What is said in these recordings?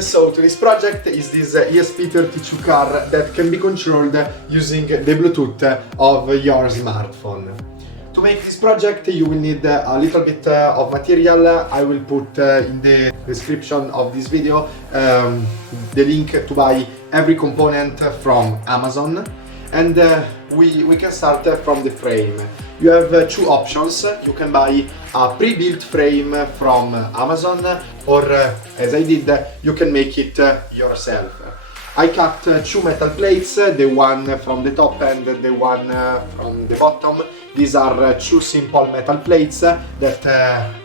so today's project is this ESP32 car that can be controlled using the Bluetooth of your smartphone. To make this project you will need a little bit of material. I will put in the description of this video the link to buy every component from Amazon, and we can start from the frame. You have two options. You can buy a pre-built frame from Amazon, or as I did, you can make it yourself. I cut two metal plates, the one from the top and the one from the bottom. These are two simple metal plates that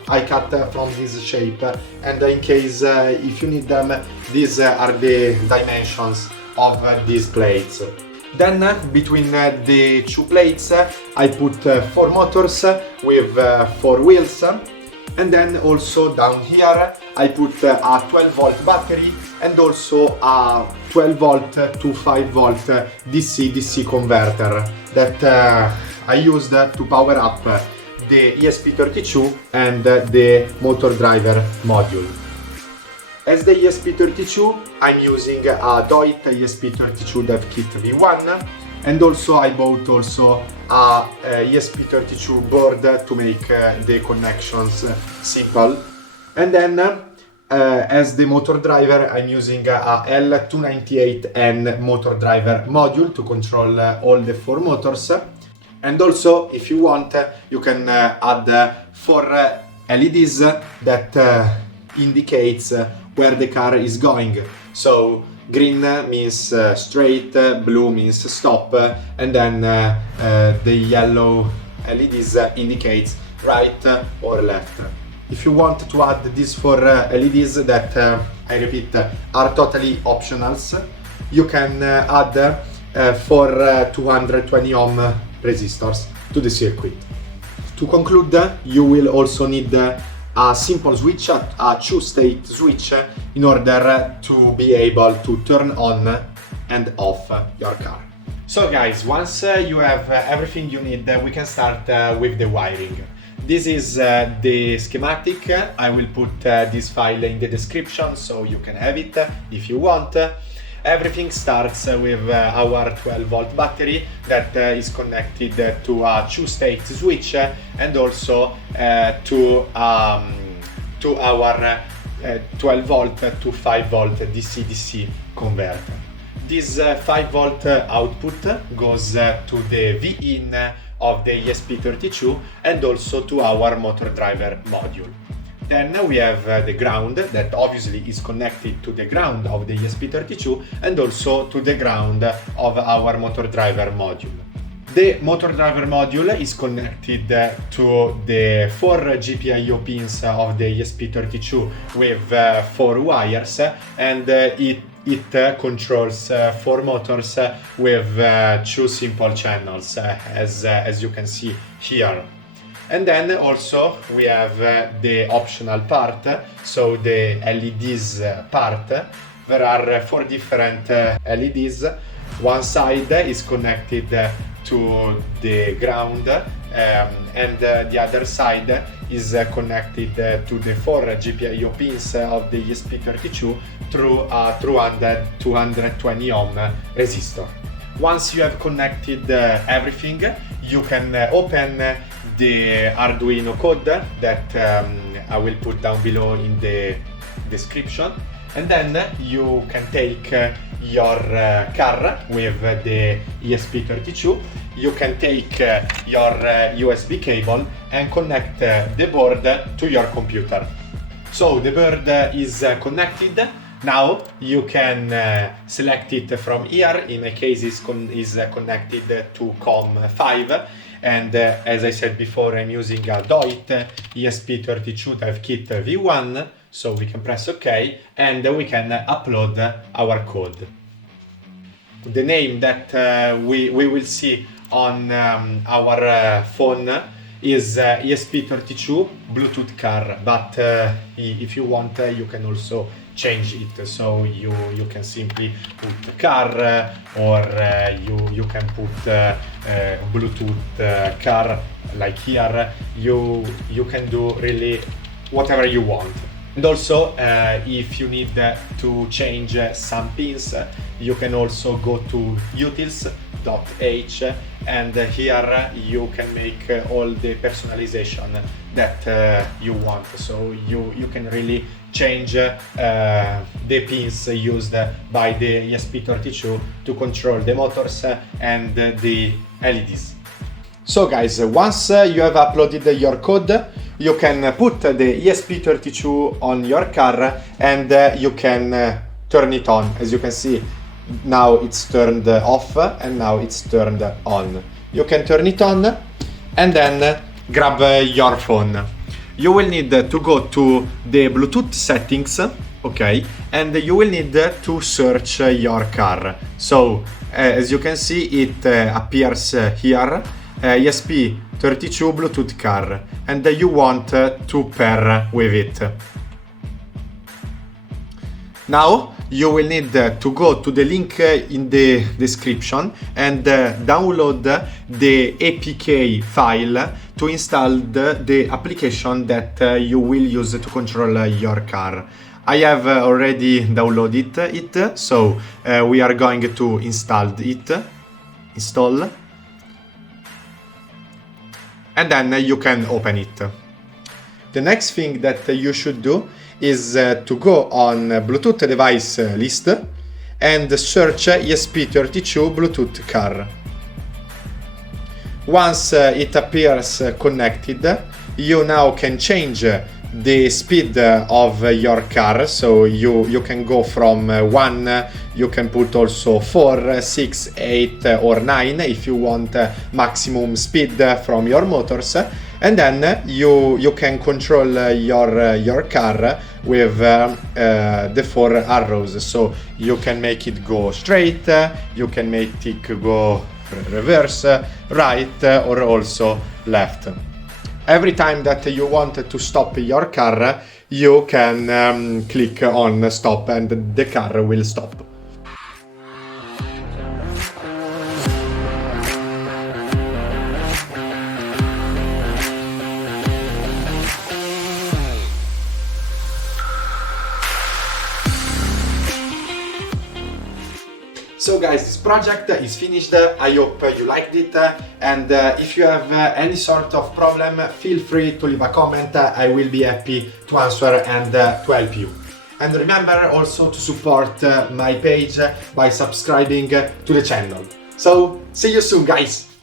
I cut from this shape, and in case if you need them, these are the dimensions of these plates. Then between the two plates I put four motors with four wheels, and then also down here I put a 12-volt battery and also a 12-volt to 5-volt DC-DC converter that I used to power up the ESP32 and the motor driver module. As the ESP32, I'm using a DOIT ESP32 Dev Kit V1, and also I bought a ESP32 board to make the connections simple. And then as the motor driver, I'm using a L298N motor driver module to control all the four motors. And also, if you want, you can add four LEDs that indicates where the car is going. So green means straight, blue means stop, and then the yellow LEDs indicates right or left. If you want to add these four LEDs that, I repeat, are totally optionals, you can add four 220 ohm resistors to the circuit. To conclude, you will also need a simple switch, a two-state switch, in order to be able to turn on and off your car. So guys, once you have everything you need, we can start with the wiring. This is the schematic. I will put this file in the description so you can have it if you want. Everything starts with our 12-volt battery that is connected to a two-state switch and also to our 12-volt to 5-volt DC-DC converter. This 5-volt output goes to the V-in of the ESP32 and also to our motor driver module. Then we have the ground that obviously is connected to the ground of the ESP32 and also to the ground of our motor driver module. The motor driver module is connected to the four GPIO pins of the ESP32 with four wires, and it controls four motors with two simple channels, as you can see here. And then also we have the optional part, so the LEDs part. There are four different LEDs. One side is connected to the ground, and the other side is connected to the four GPIO pins of the ESP32 through a 220 ohm resistor. Once you have connected everything, you can open the Arduino code that I will put down below in the description, and then you can take your car with the ESP32. You can take your USB cable and connect the board to your computer. So the board is connected. Now you can select it from here. In my case is connected to COM5, and as I said before, I'm using a DOIT ESP32 Dev Kit V1, so we can press OK and we can upload our code. The name that we will see on our phone is ESP32 Bluetooth car, but if you want you can also change it, so you can simply put car, or you can put Bluetooth car like here. You can do really whatever you want. And also, if you need to change some pins, you can also go to utils.h, and here you can make all the personalization that you want. So you can really change the pins used by the ESP32 to control the motors and the LEDs. So guys, once you have uploaded your code, you can put the ESP32 on your car and you can turn it on. As you can see, now it's turned off and now it's turned on. You can turn it on and then grab your phone. You will need to go to the Bluetooth settings, okay, and you will need to search your car. So as you can see, it appears here, ESP32 Bluetooth car, and you want to pair with it. Now you will need to go to the link in the description and download the APK file to install the application that you will use to control your car. I have already downloaded it, so we are going to install, and then you can open it. The next thing that you should do is to go on Bluetooth device list and search ESP32 Bluetooth car. Once it appears connected, you now can change the speed of your car. So you can go from 1, you can put also 4, 6, 8 or 9 if you want maximum speed from your motors. And then you can control your car with the 4 arrows. So you can make it go straight, you can make it go reverse, right, or also left. Every time that you want to stop your car, you can click on stop and the car will stop. So guys, this project is finished. I hope you liked it, and if you have any sort of problem, feel free to leave a comment. I will be happy to answer and to help you. And remember also to support my page by subscribing to the channel. So see you soon, guys!